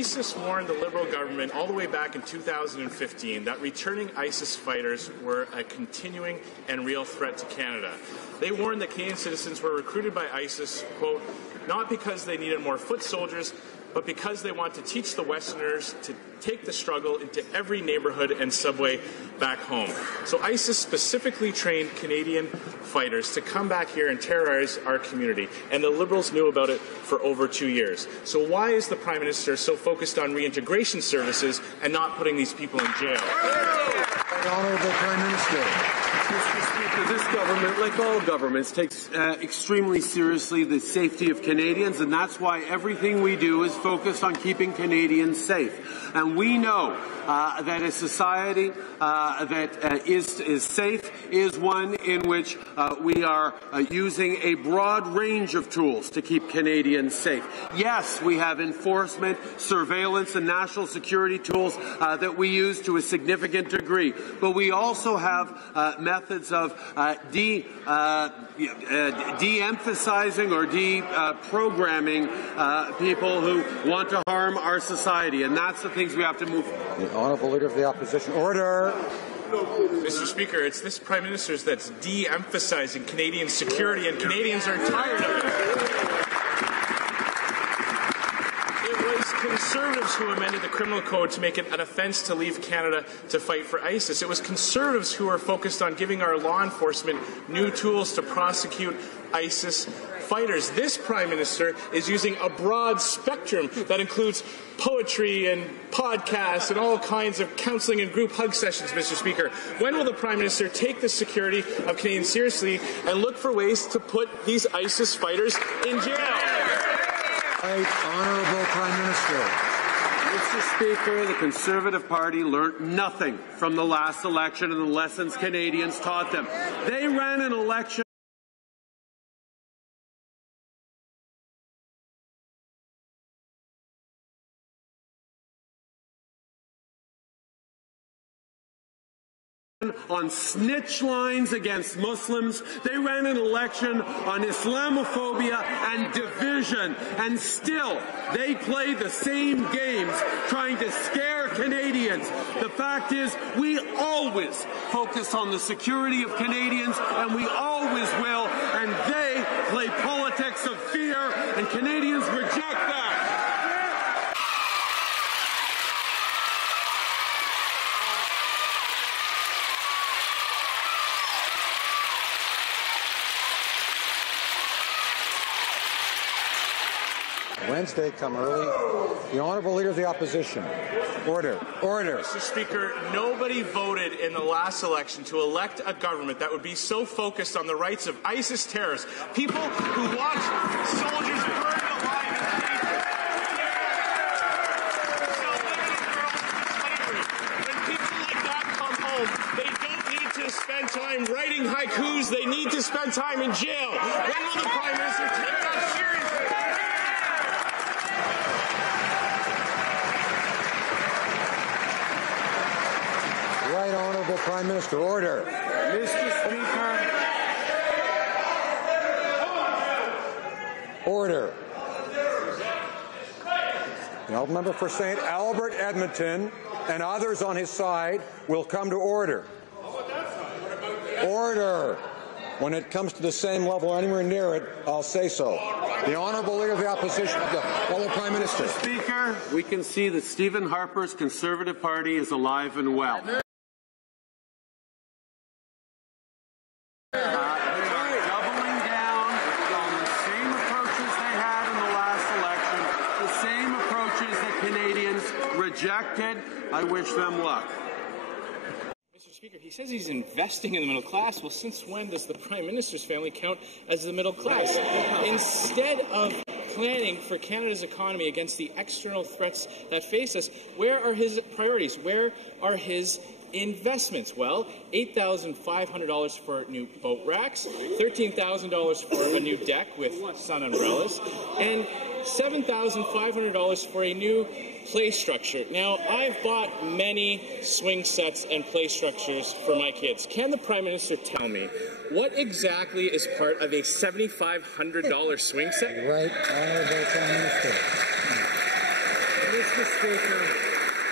ISIS warned the Liberal government all the way back in 2015 that returning ISIS fighters were a continuing and real threat to Canada. They warned that Canadian citizens were recruited by ISIS, quote, not because they needed more foot soldiers, but because they want to teach the Westerners to take the struggle into every neighborhood and subway back home. So ISIS specifically trained Canadian fighters to come back here and terrorize our community, and the Liberals knew about it for over 2 years. So why is the Prime Minister so focused on reintegration services and not putting these people in jail? The Honourable Prime Minister. Mr. Speaker, this government, like all governments, takes extremely seriously the safety of Canadians, and that's why everything we do is focused on keeping Canadians safe. And we know that a society that is safe is one in which we are using a broad range of tools to keep Canadians safe. Yes, we have enforcement, surveillance, and national security tools that we use to a significant degree, but we also have methods of de-emphasizing or de-programming people who want to harm our society, and that's the things we have to move. The Honourable Leader of the Opposition. Order. Mr. Speaker, it's this Prime Minister's that's de-emphasizing Canadian security, and Canadians are tired of it. It was Conservatives who amended the criminal code to make it an offence to leave Canada to fight for ISIS. It was Conservatives who were focused on giving our law enforcement new tools to prosecute ISIS fighters. This Prime Minister is using a broad spectrum that includes poetry and podcasts and all kinds of counselling and group hug sessions, Mr. Speaker. When will the Prime Minister take the security of Canadians seriously and look for ways to put these ISIS fighters in jail? Right, Honourable Prime Minister. Mr. Speaker, the Conservative Party learnt nothing from the last election and the lessons Canadians taught them. They ran an election on snitch lines against Muslims. They ran an election on Islamophobia and division, and still they play the same games trying to scare Canadians. The fact is, we always focus on the security of Canadians, and we always will, and they play politics of fear, and Canadians reject that. Wednesday, come early. The Honourable Leader of the Opposition. Order. Order. Mr. Speaker, nobody voted in the last election to elect a government that would be so focused on the rights of ISIS terrorists, people who watch soldiers burned alive in Egypt. When people like that come home, they don't need to spend time writing haikus, they need to spend time in jail. When will the Prime Minister take that seriously? Right, Honourable Prime Minister. Order. Mr. Speaker. Order. The Honourable Member for St. Albert Edmonton and others on his side will come to order. Order. When it comes to the same level or anywhere near it, I'll say so. The Honourable Leader of the Opposition, the Honourable Prime Minister. Mr. Speaker, we can see that Stephen Harper's Conservative Party is alive and well. Rejected. I wish them luck. Mr. Speaker, he says he's investing in the middle class. Well, since when does the Prime Minister's family count as the middle class? Instead of planning for Canada's economy against the external threats that face us, where are his priorities? Where are his investments? Well, $8,500 for new boat racks, $13,000 for a new deck with sun umbrellas, and $7,500 for a new play structure. Now, I've bought many swing sets and play structures for my kids. Can the Prime Minister tell me what exactly is part of a $7,500 swing set? Right, Honourable Prime Minister. Mr. Speaker,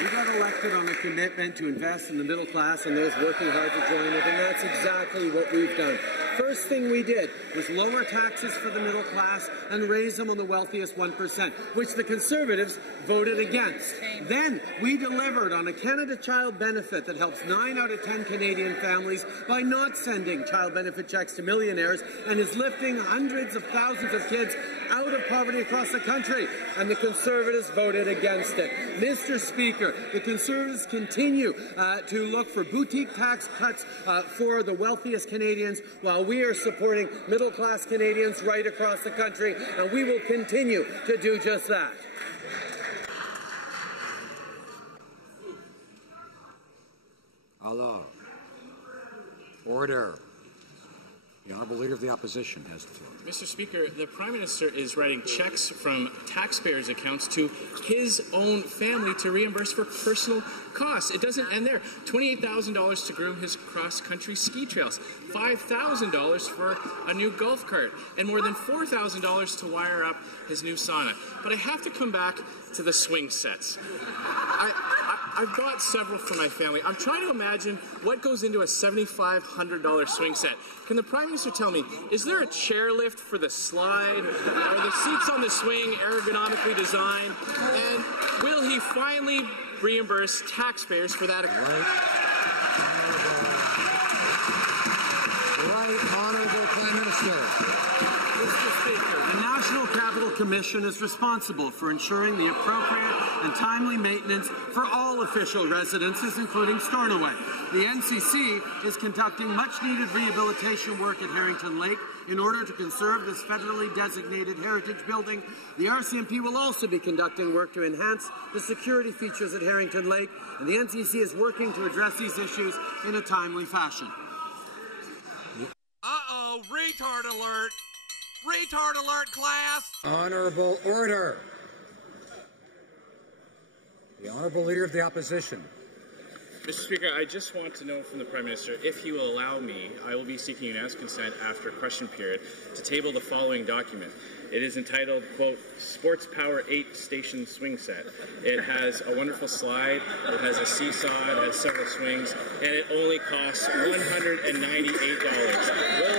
we got elected on a commitment to invest in the middle class and those working hard to join it, and that's exactly what we've done. First thing we did was lower taxes for the middle class and raise them on the wealthiest 1%, which the Conservatives voted against. Then we delivered on a Canada Child benefit that helps 9 out of 10 Canadian families by not sending child benefit checks to millionaires and is lifting hundreds of thousands of kids out of poverty across the country, and the Conservatives voted against it. Mr. Speaker, the Conservatives continue to look for boutique tax cuts for the wealthiest Canadians, while we are supporting middle-class Canadians right across the country, and we will continue to do just that. Allah. Order. The Honourable Leader of the Opposition has the floor. Mr. Speaker, the Prime Minister is writing checks from taxpayers' accounts to his own family to reimburse for personal costs. It doesn't end there. $28,000 to groom his cross-country ski trails, $5,000 for a new golf cart, and more than $4,000 to wire up his new sauna. But I have to come back to the swing sets. I've bought several for my family. I'm trying to imagine what goes into a $7,500 swing set. Can the Prime Minister tell me, is there a chairlift for the slide? Are the seats on the swing ergonomically designed? And will he finally reimburse taxpayers for that? Right Honourable Prime Minister. Mr. Speaker, the National Capital Commission is responsible for ensuring the appropriate and timely maintenance for all official residences, including Stornoway. The NCC is conducting much-needed rehabilitation work at Harrington Lake in order to conserve this federally designated heritage building. The RCMP will also be conducting work to enhance the security features at Harrington Lake, and the NCC is working to address these issues in a timely fashion. Uh-oh, retard alert! Retard alert, class! Honourable order. The Honourable Leader of the Opposition. Mr. Speaker, I just want to know from the Prime Minister if he will allow me, I will be seeking unanimous consent after question period to table the following document. It is entitled, quote, Sports Power 8 Station Swing Set. It has a wonderful slide, it has a seesaw, it has several swings, and it only costs $198. Will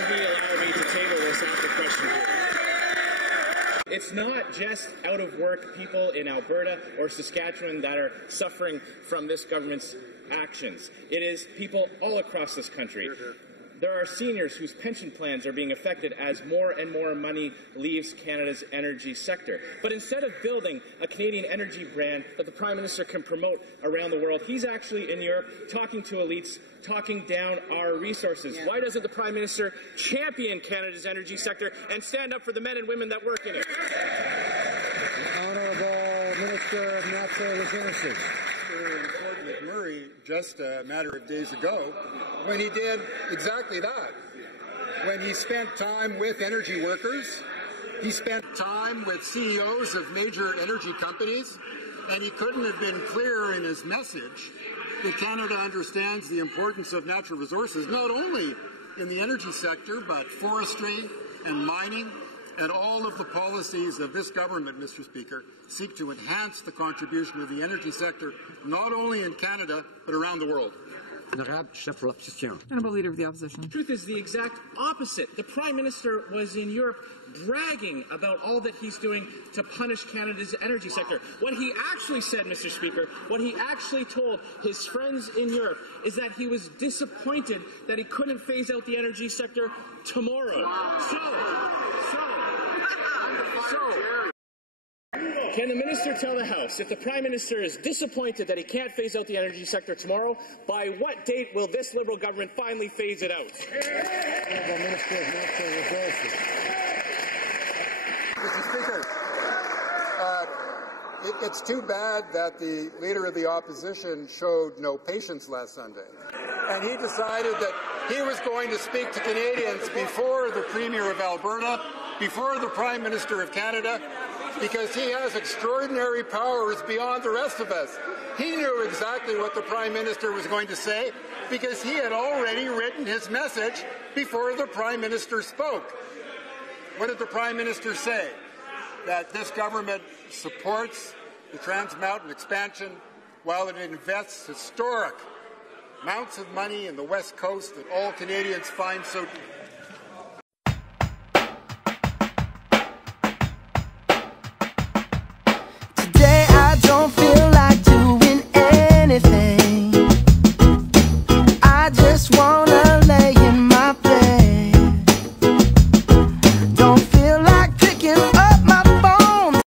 he allow me to table this after question period? It's not just out of work people in Alberta or Saskatchewan that are suffering from this government's actions. It is people all across this country. There are seniors whose pension plans are being affected as more and more money leaves Canada's energy sector. But instead of building a Canadian energy brand that the Prime Minister can promote around the world, he's actually in Europe talking to elites, talking down our resources. Why doesn't the Prime Minister champion Canada's energy sector and stand up for the men and women that work in it? The Honourable Minister of Natural Resources. McMurray just a matter of days ago when he did exactly that. When he spent time with energy workers, he spent time with CEOs of major energy companies, and he couldn't have been clearer in his message that Canada understands the importance of natural resources, not only in the energy sector, but forestry and mining. And all of the policies of this government, Mr. Speaker, seek to enhance the contribution of the energy sector, not only in Canada, but around the world. Honourable Leader of the Opposition. The truth is the exact opposite. The Prime Minister was in Europe bragging about all that he's doing to punish Canada's energy sector. What he actually said, Mr. Speaker, what he actually told his friends in Europe is that he was disappointed that he couldn't phase out the energy sector tomorrow. Can the Minister tell the House, if the Prime Minister is disappointed that he can't phase out the energy sector tomorrow, by what date will this Liberal government finally phase it out? Honourable Minister of Natural Resources. Mr. Speaker, it's too bad that the Leader of the Opposition showed no patience last Sunday. And he decided that he was going to speak to Canadians before the Premier of Alberta, before the Prime Minister of Canada, because he has extraordinary powers beyond the rest of us. He knew exactly what the Prime Minister was going to say because he had already written his message before the Prime Minister spoke. What did the Prime Minister say? That this government supports the Trans Mountain expansion while it invests historic amounts of money in the West Coast that all Canadians find so